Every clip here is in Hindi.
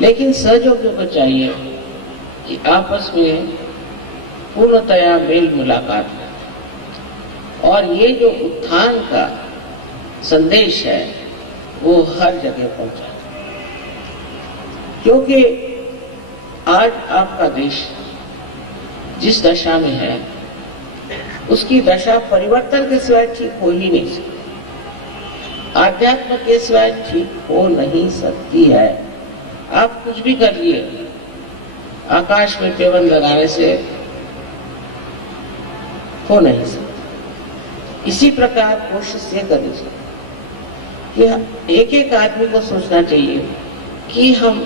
लेकिन सहयोगियों को चाहिए कि आपस में पूर्णतया मेल मुलाकात है और ये जो उत्थान का संदेश है वो हर जगह पहुंचा, क्योंकि आज आपका देश जिस दशा में है उसकी दशा परिवर्तन के सिवाय ठीक हो ही नहीं सकती, आध्यात्म के सिवाय ठीक हो नहीं सकती है। आप कुछ भी कर लिए, आकाश में पेवन लगाने से हो नहीं सकती। इसी प्रकार कोशिश ये करनी चाहिए कि एक एक आदमी को सोचना चाहिए कि हम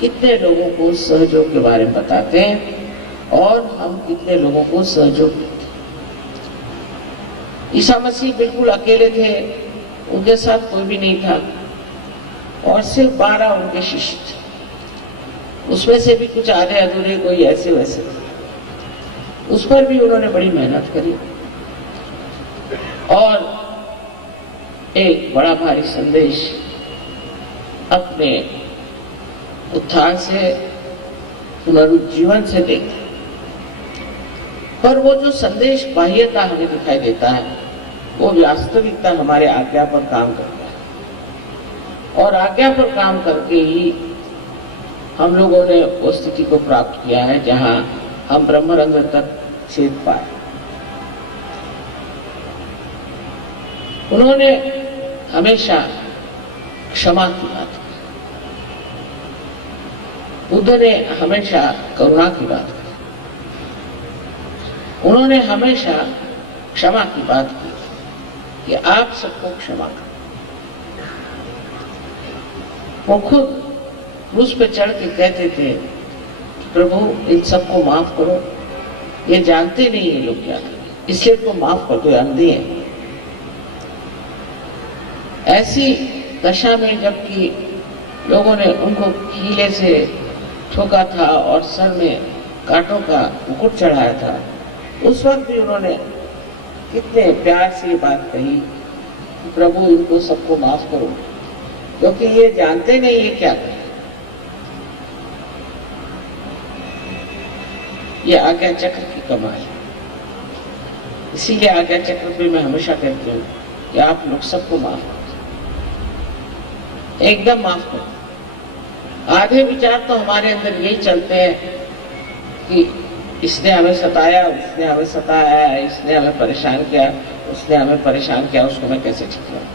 कितने लोगों को सहयोग के बारे में बताते हैं और हम कितने लोगों को सहयोग देते हैं। ईसा मसीह बिल्कुल अकेले थे, उनके साथ कोई भी नहीं था और सिर्फ 12 उनके शिष्य थे, उसमें से भी कुछ आधे अधूरे, कोई ऐसे वैसे थे। उस पर भी उन्होंने बड़ी मेहनत करी और एक बड़ा भारी संदेश अपने उत्थान से, पुनरुज्जीवन से देखा। पर वो जो संदेश बाह्यता हमें दिखाई देता है वो वास्तविकता हमारे आज्ञा पर काम करता है और आज्ञा पर काम करके ही हम लोगों ने उस स्थिति को प्राप्त किया है जहां हम ब्रह्मरंध्र तक छेद पाए। उन्होंने हमेशा क्षमा की बात की, बुद्ध ने हमेशा करुणा की बात की, उन्होंने हमेशा क्षमा की बात की कि आप सबको क्षमा करो। वो खुद क्रूस पे चढ़ के कहते थे, प्रभु इन सबको माफ करो, ये जानते नहीं ये लोग क्या करें, इसलिए तो माफ कर दो, अंधे हैं। ऐसी दशा में जबकि लोगों ने उनको कीले से ठोका था और सर में कांटों का मुकुट चढ़ाया था, उस वक्त भी उन्होंने कितने प्यार से ये बात कही, प्रभु इनको सबको माफ करो, क्योंकि ये जानते नहीं ये क्या करें। ये आज्ञा चक्र की कमाई, इसीलिए आज्ञा चक्र पे मैं हमेशा कहती हूँ कि आप लोग सबको माफ करो, एकदम माफ करो। आधे विचार तो हमारे अंदर यही चलते हैं कि इसने हमें सताया, उसने हमें सताया, इसने हमें परेशान किया, उसने हमें परेशान किया, उसको मैं कैसे ठीक करूं।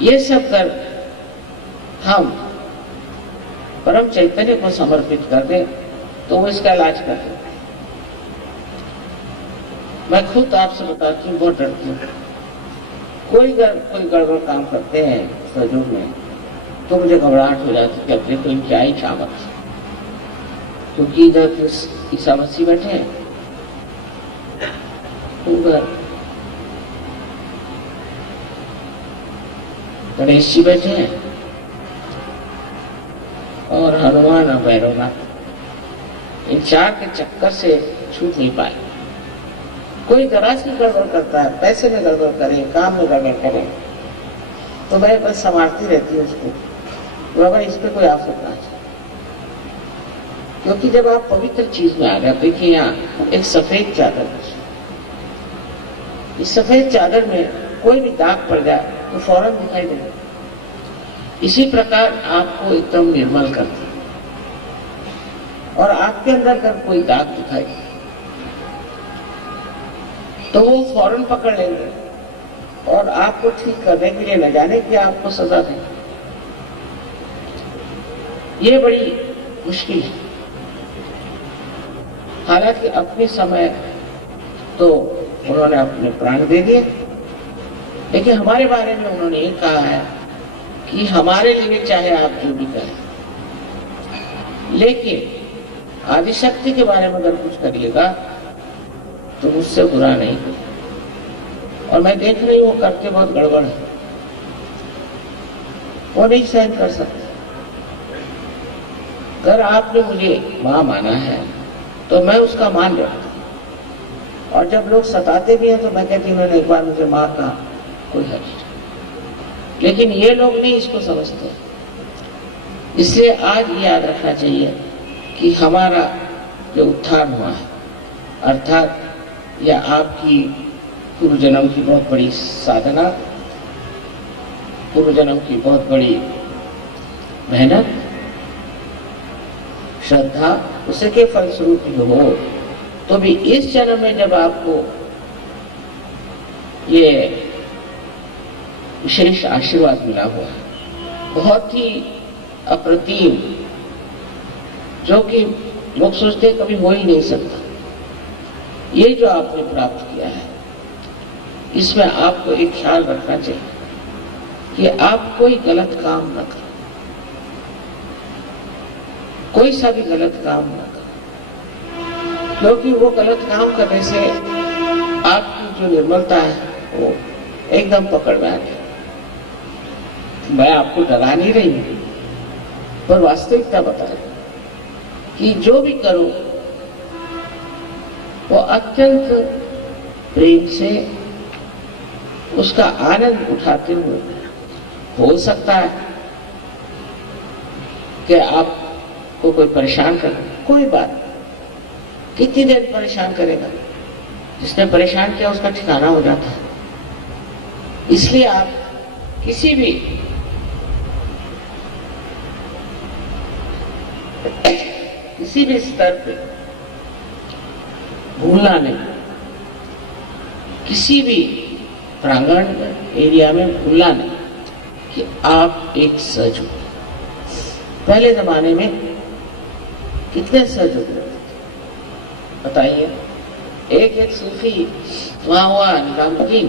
ये सब कर हम परम चैतन्य को समर्पित कर दे तो वो इसका इलाज कर दे। मैं खुद आपसे बताती हूँ, बहुत डरती हूँ। कोई गड़बड़ काम करते हैं सहयोग में तो मुझे घबराहट हो जाती है, अपने तो इनकी आई चामत, क्योंकि इधर तो ईसा मसीह बैठे हैं, उधर गणेश जी बैठे हैं और हनुमान और भैरवनाथ, इन चार के चक्कर से छूट नहीं पाए। कोई जरा सी गड़बड़ करता है, पैसे में गड़बड़ करे, काम में गड़बड़ करे, तो मैं बस संभालती रहती हूँ उसको, बाबा इस पे कोई आफत ना चाहिए। क्योंकि जब आप पवित्र चीज में आ गए, देखिए यहाँ एक सफेद चादर, इस सफेद चादर में कोई भी दाग पड़ जाए तो फौरन दिखाई देगा। इसी प्रकार आपको एकदम निर्मल करती है और आपके अंदर अगर कोई दाग दिखाई तो वो फौरन पकड़ लेंगे और आपको ठीक करने के लिए न जाने कि आपको सजा देंगे। ये बड़ी मुश्किल है। हालांकि अपने समय तो उन्होंने अपने प्राण दे दिए, लेकिन हमारे बारे में उन्होंने ये कहा है कि हमारे लिए चाहे आप जो भी करें, लेकिन आदिशक्ति के बारे में अगर कुछ करिएगा तो मुझसे बुरा नहीं करो। और मैं देख रही हूँ वो करके बहुत गड़बड़ है, वो नहीं सहन कर सकते। अगर आपने मुझे मां माना है तो मैं उसका मान रखता हूं, और जब लोग सताते भी हैं तो मैं कहती हूँ, मैंने एक बार मुझे मां कहा, कोई हर्ज नहीं। लेकिन ये लोग नहीं इसको समझते। इसलिए आज याद रखना चाहिए कि हमारा जो उत्थान हुआ है, अर्थात यह आपकी पूर्व जन्म की बहुत बड़ी साधना, पूर्व जन्म की बहुत बड़ी मेहनत, श्रद्धा, उसे के फलस्वरूप हो, तो भी इस जन्म में जब आपको ये विशेष आशीर्वाद मिला हुआ है, बहुत ही अप्रतिम, जो कि लोग सोचते कभी हो ही नहीं सकता, ये जो आपने प्राप्त किया है, इसमें आपको एक ख्याल रखना चाहिए कि आप कोई गलत काम न करें, कोई सा भी गलत काम न करें, क्योंकि वो गलत काम करने से आपकी जो निर्मलता है वो एकदम पकड़ में आ जाए। मैं आपको डरा नहीं रही हूं, पर वास्तविकता बता रही कि जो भी करो वो अत्यंत प्रेम से उसका आनंद उठाते हुए। हो सकता है कि आपको कोई परेशान करे, कोई बात, कितनी देर परेशान करेगा, जिसने परेशान किया उसका ठिकाना हो जाता है। इसलिए आप किसी भी स्तर पे भूलना नहीं, किसी भी प्रांगण एरिया में भूलना नहीं कि आप एक सज हो। पहले जमाने में कितने सज हो बताइए। एक सूफी वहां हुआ निजामुद्दीन,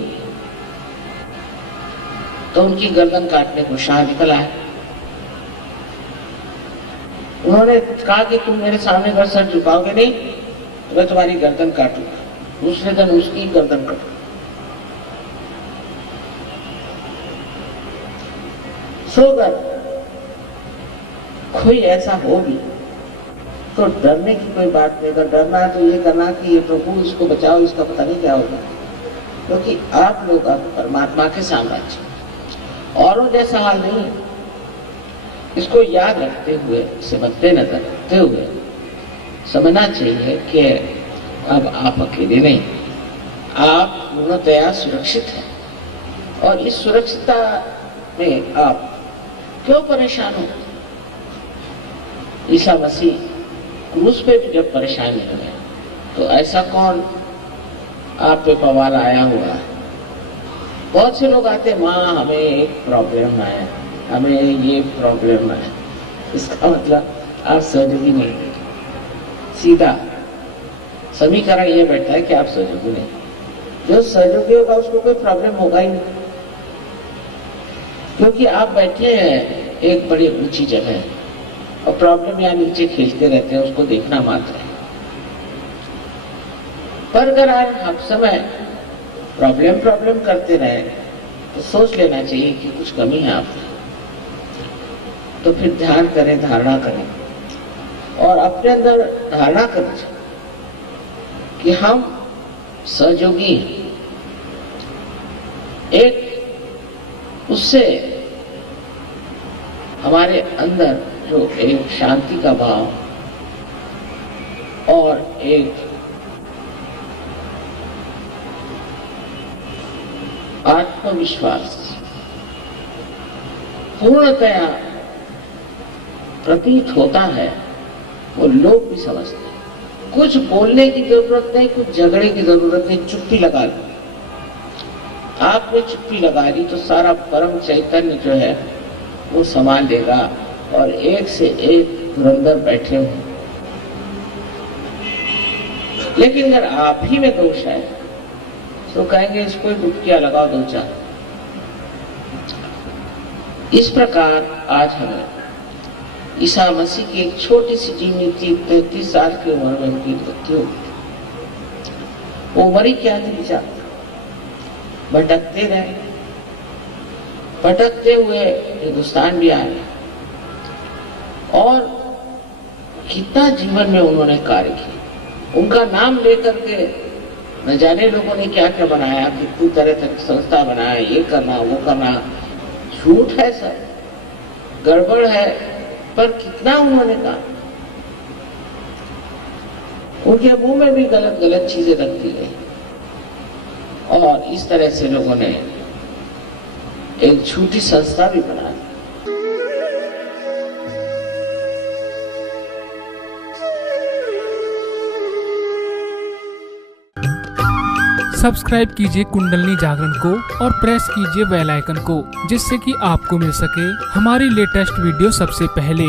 तो उनकी गर्दन काटने को शाह निकल आए। उन्होंने कहा कि तुम मेरे सामने अगर सर झुकाओगे नहीं तो मैं तुम्हारी गर्दन काटूंगा। दूसरे दिन उसकी गर्दन काटूंगा। सो अगर कोई ऐसा हो भी तो डरने की कोई बात नहीं। अगर डरना है तो ये करना कि ये प्रभु इसको बचाओ, इसका पता नहीं क्या होगा, क्योंकि आप लोग अब परमात्मा के साम्राज्य, औरों जैसा हाल नहीं है। इसको याद रखते हुए, इसे मद्देनजर रखते हुए समझना चाहिए कि अब आप अकेले नहीं, आप पूर्णतया सुरक्षित हैं। और इस सुरक्षितता में आप क्यों परेशान हो? ईसा मसीह क्रूस पे भी जब परेशानी हुई तो ऐसा कौन आप पे पवाल आया हुआ? बहुत से लोग आते, माँ हमें एक प्रॉब्लम है, हमें ये प्रॉब्लम है। इसका मतलब आप सहयोगी नहीं, सीधा समीकरण ये बैठा है कि आप सहयोगी नहीं। जो सहयोगी होगा उसको कोई प्रॉब्लम होगा ही नहीं, क्योंकि आप बैठे हैं एक बड़ी ऊंची जगह और प्रॉब्लम यहाँ नीचे खेलते रहते हैं, उसको देखना मात्र है। पर अगर आज हम समय प्रॉब्लम करते रहे तो सोच लेना चाहिए कि कुछ कमी है आप, तो फिर ध्यान करें, धारणा करें और अपने अंदर धारणा करें कि हम सहयोगी हैं। एक उससे हमारे अंदर जो एक शांति का भाव और एक आत्मविश्वास पूर्णतया प्रतीत होता है, वो लोग भी समझते हैं। कुछ बोलने की जरूरत नहीं, कुछ झगड़े की जरूरत नहीं, चुप्पी लगा लो। आपने चुप्पी लगा दी तो सारा परम चैतन्य जो है वो संभाल लेगा और एक से एक धुरंधर बैठे हो। लेकिन अगर आप ही में दोष है तो कहेंगे इसको डुबकियां लगाओ दो चार। इस प्रकार आज हमें ईसा मसीह की एक छोटी सी जीवनी थी, 33 साल की उम्र में उनकी मृत्यु। वो मरी क्या थी बेचारा, भटकते रहे, भटकते हुए हिंदुस्तान भी आए और कितना जीवन में उन्होंने कार्य किया। उनका नाम लेकर के न जाने लोगों ने क्या क्या बनाया, कितनी तरह तक संस्था बनाया, ये करना वो करना, झूठ है सर, गड़बड़ है, पर कितना उन्होंने कहा। उनके मुंह में भी गलत गलत चीजें रख दी गई और इस तरह से लोगों ने एक झूठी संस्था भी बना दी। सब्सक्राइब कीजिए कुंडलनी जागरण को और प्रेस कीजिए बेल आइकन को, जिससे कि आपको मिल सके हमारी लेटेस्ट वीडियो सबसे पहले।